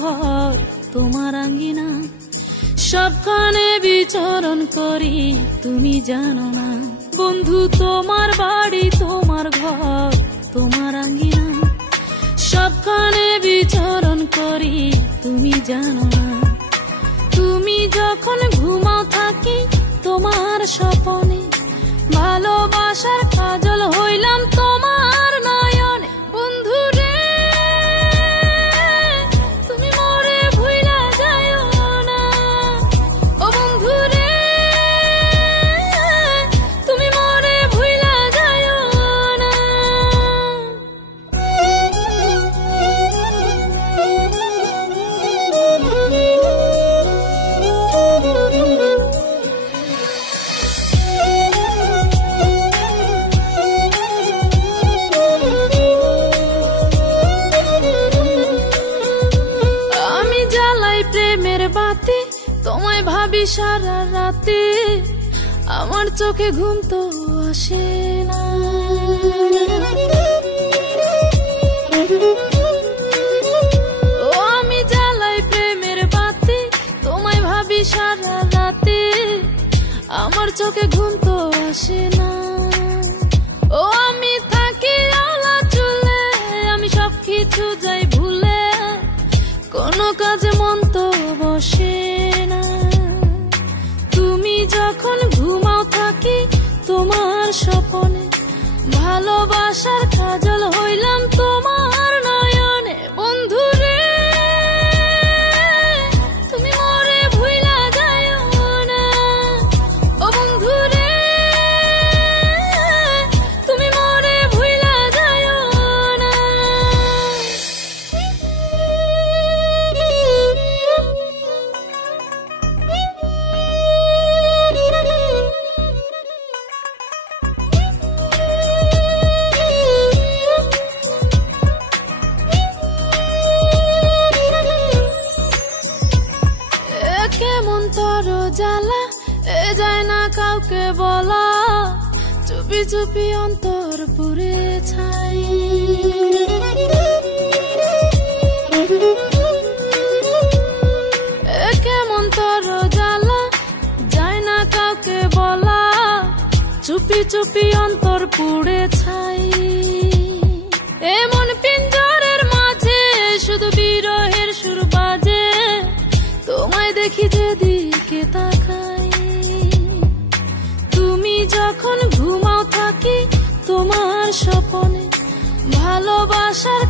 ঘর তোমার আঙ্গিনা, সবখানে বিচরণ করি তুমি জানো না। বন্ধু তোমার বাড়ি তোমার ঘর তোমার আঙ্গিনা, সবখানে বিচরণ করি তুমি জানো না। তুমি যখন ঘুমাও থাকি তোমার স্বপনে, ভালোবাসার কাজল হইলাম তোমার নয়নে। বন্ধু রে তুমি মরে ভুইলা যাইও না, ও বন্ধু রে তুমি মরে ভুইলা যাইও না। প্রেমের বাতি তোমায় ভাবি সারা রাতে, আমার চোখে ঘুম তো আসে না। ও আমি জ্বালাই প্রেমের বাতি তোমায় ভাবি সারা রাতে, আমার চোখে ঘুম তো আসে না। ও আমি থাকি আলা চুলে, আমি সবকিছু যাই ভুলে, কোনো কাজে মন তো বসে না। তুমি যখন ঘুমাও থাকি তোমার স্বপনে, ভালোবাসার কাজল হইলাম তোমার নয়নে। বন্ধু রে তুমি মরে ভুইলা যাইও না, ও বন্ধু রে তুমি মরে ভুইলা যাইও না। কেমন তোর জ্বালা এ যায় না কাউকে বলা, চুপি চুপি অন্তর পুড়ে ছাই। কেমন তোর জ্বালা যায় না কাউকে বলা, চুপি চুপি অন্তর পুড়ে ছাই। এমন পিঞ্জরের মাঝে শুধু বিরহের সুর বাজে, তোমায় দেখি যেদিকে তাকাই। তুমি যখন ঘুমাও থাকি তোমার স্বপনে, ভালোবাসার